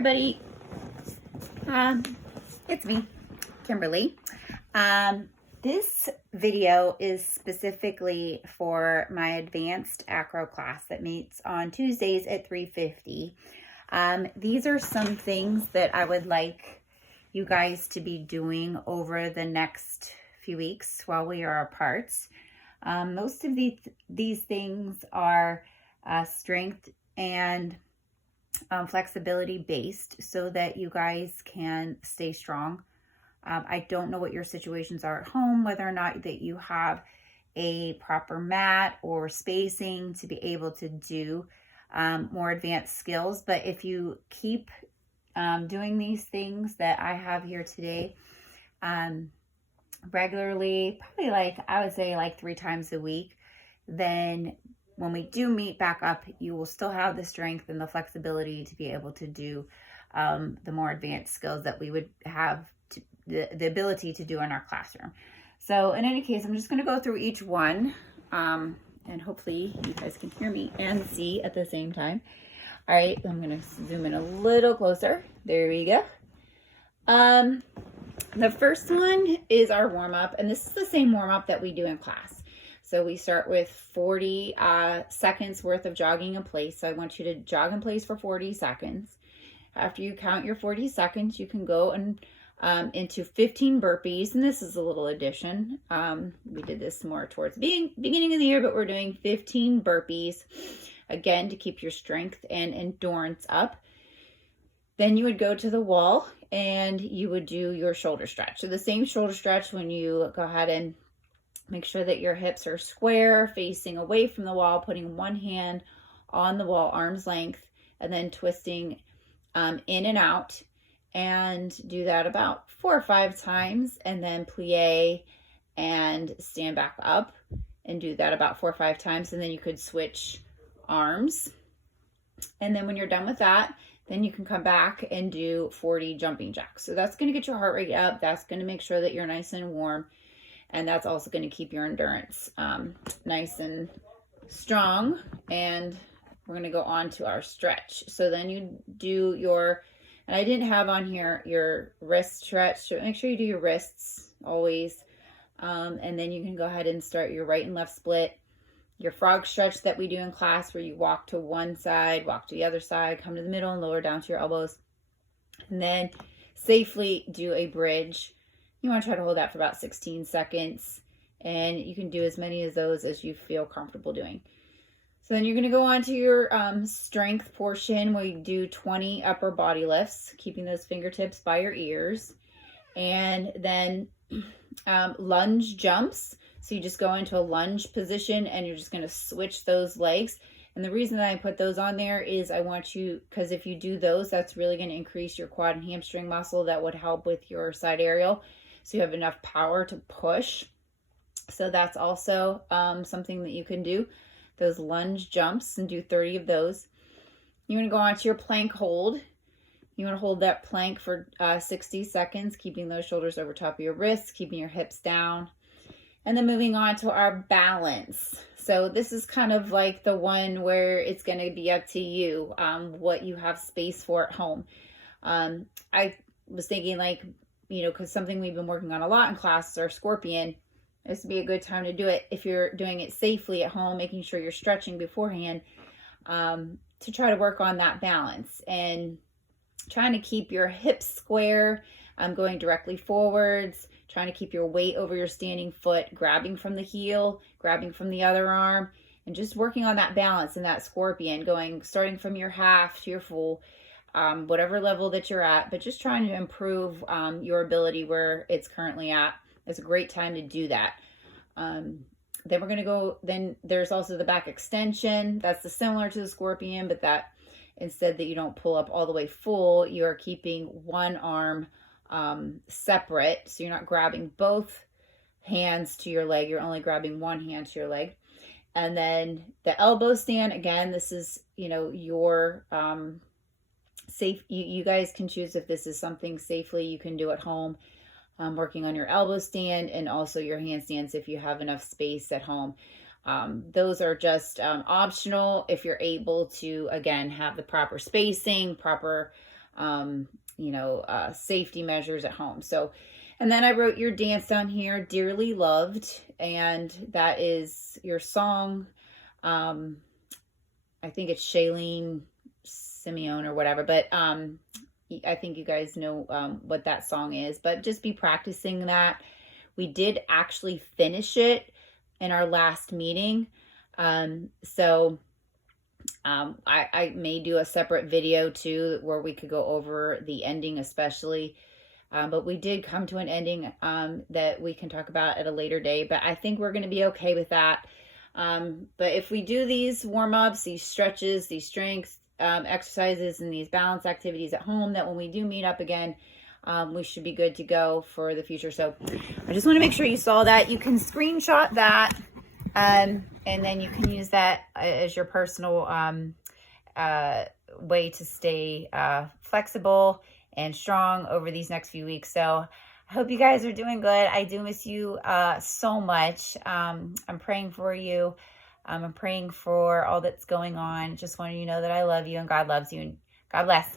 everybody. It's me, Kimberly. This video is specifically for my advanced Acro class that meets on Tuesdays at 3:50. These are some things that I would like you guys to be doing over the next few weeks while we are apart. Most of these things are strength and flexibility based so that you guys can stay strong. I don't know what your situations are at home, whether or not that you have a proper mat or spacing to be able to do more advanced skills. But if you keep doing these things that I have here today regularly, probably I would say 3 times a week, then when we do meet back up, you will still have the strength and the flexibility to be able to do the more advanced skills that we would have the ability to do in our classroom. So in any case, I'm just going to go through each one and hopefully you guys can hear me and see at the same time. All right, I'm going to zoom in a little closer. There we go. The first one is our warm up, and this is the same warm up that we do in class. So we start with 40 seconds worth of jogging in place. So I want you to jog in place for 40 seconds. After you count your 40 seconds, you can go and into 15 burpees. And this is a little addition. We did this more towards the beginning of the year, but we're doing 15 burpees, again, to keep your strength and endurance up. Then you would go to the wall and you would do your shoulder stretch. So the same shoulder stretch when you go ahead and make sure that your hips are square, facing away from the wall, putting one hand on the wall, arm's length, and then twisting in and out. And do that about 4 or 5 times, and then plie and stand back up and do that about 4 or 5 times. And then you could switch arms. And then when you're done with that, then you can come back and do 40 jumping jacks. So that's going to get your heart rate up. That's going to make sure that you're nice and warm. And that's also going to keep your endurance nice and strong. And we're going to go on to our stretch. So then you do your, and I didn't have on here your wrist stretch. So make sure you do your wrists always. And then you can go ahead and start your right and left split. Your frog stretch that we do in class where you walk to one side, walk to the other side, come to the middle and lower down to your elbows. And then safely do a bridge. You want to try to hold that for about 16 seconds. And you can do as many of those as you feel comfortable doing. So then you're going to go on to your strength portion where you do 20 upper body lifts, keeping those fingertips by your ears. And then lunge jumps. So you just go into a lunge position and you're just going to switch those legs. And the reason that I put those on there is I want you, because if you do those, that's really going to increase your quad and hamstring muscle. That would help with your side aerial. So you have enough power to push. So that's also something that you can do. Those lunge jumps, and do 30 of those. You're going to go on to your plank hold. You want to hold that plank for 60 seconds, keeping those shoulders over top of your wrists, keeping your hips down. And then moving on to our balance. So this is kind of like the one where it's going to be up to you what you have space for at home. I was thinking because something we've been working on a lot in class is our scorpion. This would be a good time to do it if you're doing it safely at home, making sure you're stretching beforehand to try to work on that balance and trying to keep your hips square, going directly forwards, trying to keep your weight over your standing foot, grabbing from the heel, grabbing from the other arm, and just working on that balance in that scorpion, starting from your half to your full, whatever level that you're at, but just trying to improve your ability where it's currently at. It's a great time to do that. Then we're going to go, then there's also the back extension. That's similar to the scorpion, but that instead that you don't pull up all the way full, you're keeping one arm separate. So you're not grabbing both hands to your leg. You're only grabbing one hand to your leg. And then the elbow stand, again, this is, your safe. You guys can choose if this is something safely you can do at home. Working on your elbow stand and also your handstands if you have enough space at home. Those are just optional if you're able to, again, have the proper spacing, proper safety measures at home. So, and then I wrote your dance down here, Dearly Loved, and that is your song. I think it's Shailene Simeone or whatever, but I think you guys know what that song is, but just be practicing that. We did actually finish it in our last meeting. So I may do a separate video too, where we could go over the ending especially. But we did come to an ending that we can talk about at a later day, but I think we're going to be okay with that. But if we do these warm-ups, these stretches, these strength exercises, and these balance activities at home, that when we do meet up again, we should be good to go for the future. So I just want to make sure you saw that. You can screenshot that, and then you can use that as your personal way to stay flexible and strong over these next few weeks. So I hope you guys are doing good. I do miss you so much. I'm praying for you. I'm praying for all that's going on. Just wanting you to know that I love you and God loves you. And God bless.